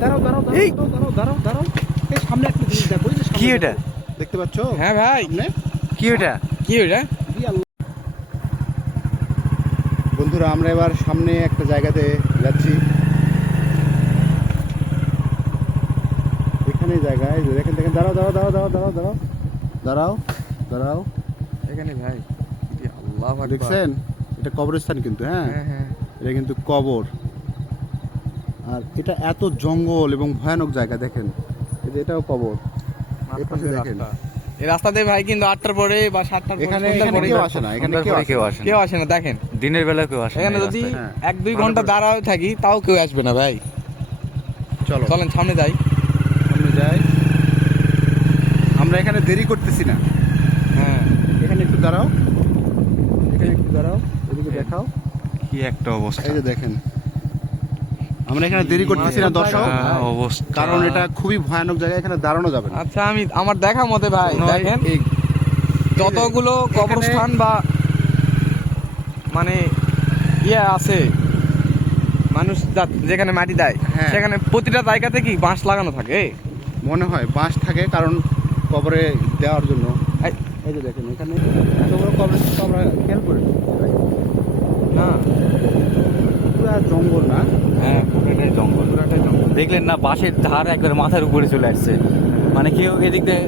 দাঁড়াও দাঁড়াও এই দাঁড়াও দাঁড়াও দাঁড়াও এই সামনে একটা জিনিস দেখো, এই যে সামনে কি এটা? দেখতে পাচ্ছ? হ্যাঁ ভাই, কি এটা? কি এটা? বন্ধুরা আমরা এবার সামনে একটা জায়গাতে যাচ্ছি। এখানে জায়গায় দেখেন দেখেন, দাঁড়াও দাঁড়াও দাঁড়াও দাঁড়াও দাঁড়াও দাঁড়াও দাঁড়াও দাঁড়াও, এখানে ভাই, আল্লাহ আকবার। দেখছেন? এটা কবরস্থান কিন্তু, হ্যাঁ হ্যাঁ হ্যাঁ, এটা কিন্তু কবর। আর এটা এত জঙ্গল এবং ভয়ানক জায়গা, দেখেন এই যে এটাও কবর। এই পাশে দেখেন, এই রাস্তাতে ভাই কিন্তু 8টার পরে বা 7টার পরে এখানে সন্ধ্যার পরে কেউ আসে না, এখানে কেউ আসে না। কেউ আসে না। দেখেন দিনের বেলা কেউ আসে না এখানে এই যদি রাস্তায়। হ্যাঁ। 1-2 ঘন্টা দাঁড়ায় থাকি তাও কেউ আসবে না ভাই। চলো চলেন সামনে যাই। সামনে যাই। আমরা এখানে দেরি করতেছি না। হ্যাঁ, এখানে একটু দাঁড়াও, এখানে একটু দাঁড়াও, এদিকে দেখাও। কি একটা অবস্থা! এই যে দেখেন, আমরা এখানে দেরি করতেছি না দর্শক, অবস্থা, কারণ এটা খুবই ভয়ানক জায়গা, এখানে দাঁড়ানো যাবে না। আচ্ছা আমি আমার দেখা মতে ভাই দেখেন এই যতগুলো কবরস্থান বা মানে ইয়ে আছে, মানুষ যেখানে মাটি দেয় হ্যাঁ। সেখানে প্রতিটা জায়গাতে কি বাঁশ লাগানো থাকে। মনে হয় বাঁশ থাকে, কারণ কবরে দেওয়ার জন্য। এই- এই যে দেখেন এখানে এত বড় কবর, আমরা খেয়াল করি না, পুরা জঙ্গল না? হ্যাঁ পুরোটাই জঙ্গল। পুরাটাই জঙ্গল। দেখলেন না, বাঁশের ধার একবার মাথার উপরে চলে আসছে, মানে কেউ এদিক দিয়ে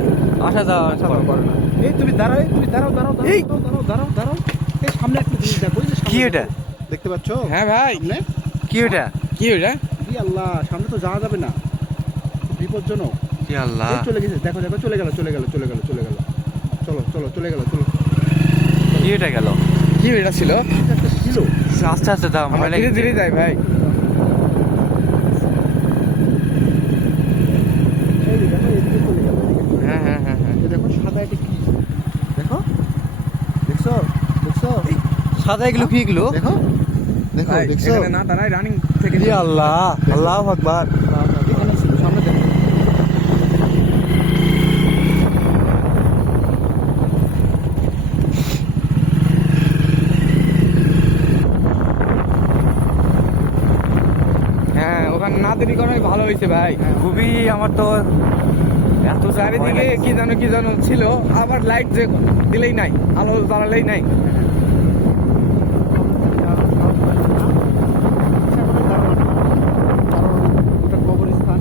আসা যাওয়া করে না। এই তুমি দাঁড়াও, তুমি দাঁড়াও দাঁড়াও এই! দাঁড়াও দাঁড়াও দাঁড়াও, এই সামনে একটা জিনিস দেখো, এই যে সামনে কি এটা? দেখতে পাচ্ছ? হ্যাঁ ভাই, সামনে কি এটা? কি এটা? ই আল্লাহ, সামনে তো যাওয়া যাবে না, বিপজ্জনক। কি আল্লাহ! এই চলে গেছে, দেখো দেখো, চলে গেল চলে গেল চলে গেল চলে গেল, চলো চলো চলে গেল, চলো। কি এটা গেল? কি এটা ছিল? এটা একটা ছিল। আস্তে আস্তে দাও, আমরা ধীরে ধীরে যাই ভাই। এই যে দেখো, এদিকে চলে গেল, এদিকে চলে গেল। হ্যাঁ হ্যাঁ হ্যাঁ হ্যাঁ, এই দেখো সাদা এটা কি, দেখো, দেখছো দেখছো, সাদা এগুলো কি এগুলো? দেখো দেখো, ভাই, দেখছো? এখানে না দাঁড়াই, রানিং থেকে কি আল্লাহ! আল্লাহু আকবার! এখানে ছিল, সামনে দেখো। হ্যাঁ, ওখানে না দেরি করাই ভালো হয়েছে ভাই। খুবই, আমার তো এত চারিদিকে কি যেন ছিল, আবার লাইট যে দিলেই নাই, আলো জ্বালালেই নাই। ওটা কবরস্থান,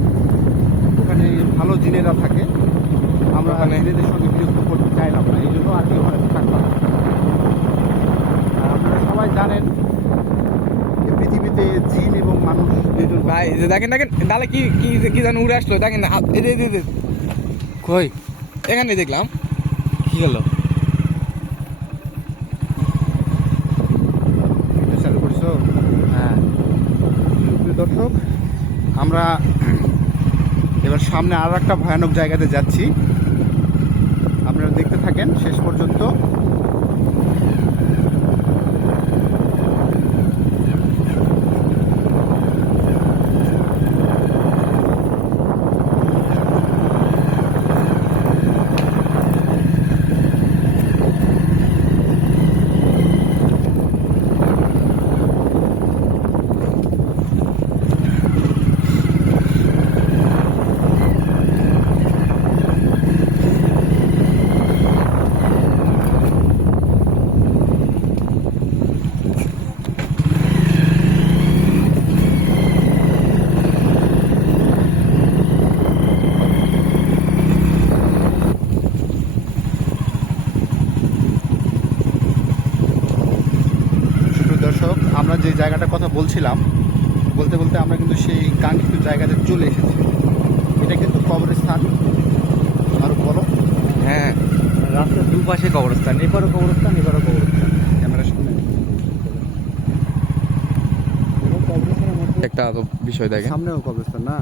ওখানে ভালো জিনেরা থাকে, আমরা ওখানে- জিনেদের সঙ্গে বিরক্ত করতে চাইলাম না, এই জন্য আর কি ওখানে থাকলাম। আর আপনারা সবাই জানেন যে পৃথিবীতে জিন এবং মানুষ দুজন ভাই এই যে দেখেন দেখেন ডালে কি কি কি যেন উড়ে আসলো, দেখেন এই যে এই যে কই এখানে দেখলাম। কি গেল? চালু করছো। হ্যাঁ, প্রিয় দর্শক, আমরা এবার সামনে আরো একটা ভয়ানক জায়গাতে যাচ্ছি, আপনারা দেখতে থাকেন শেষ পর্যন্ত। দর্শক, আমরা যে জায়গাটার কথা বলছিলাম, বলতে বলতে আমরা কিন্তু সেই কাঙ্ক্ষিত জায়গাতে চলে এসেছি। এটা কিন্তু কবরস্থান, আরো বড়। হ্যাঁ, রাস্তার দুপাশে কবরস্থান, এপারও কবরস্থান এপারও কবরস্থান। ক্যামেরার সামনে এবং কবরস্থানের মধ্যে একটা তো বিষয় দেখেন। সামনেও কবরস্থান না?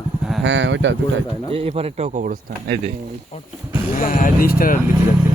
হ্যাঁ ওইটা দুটাই। তাই না? এপারেরটাও কবরস্থান, এই যে ও, হ্যাঁ, রেজিস্টার নিতে যাচ্ছে।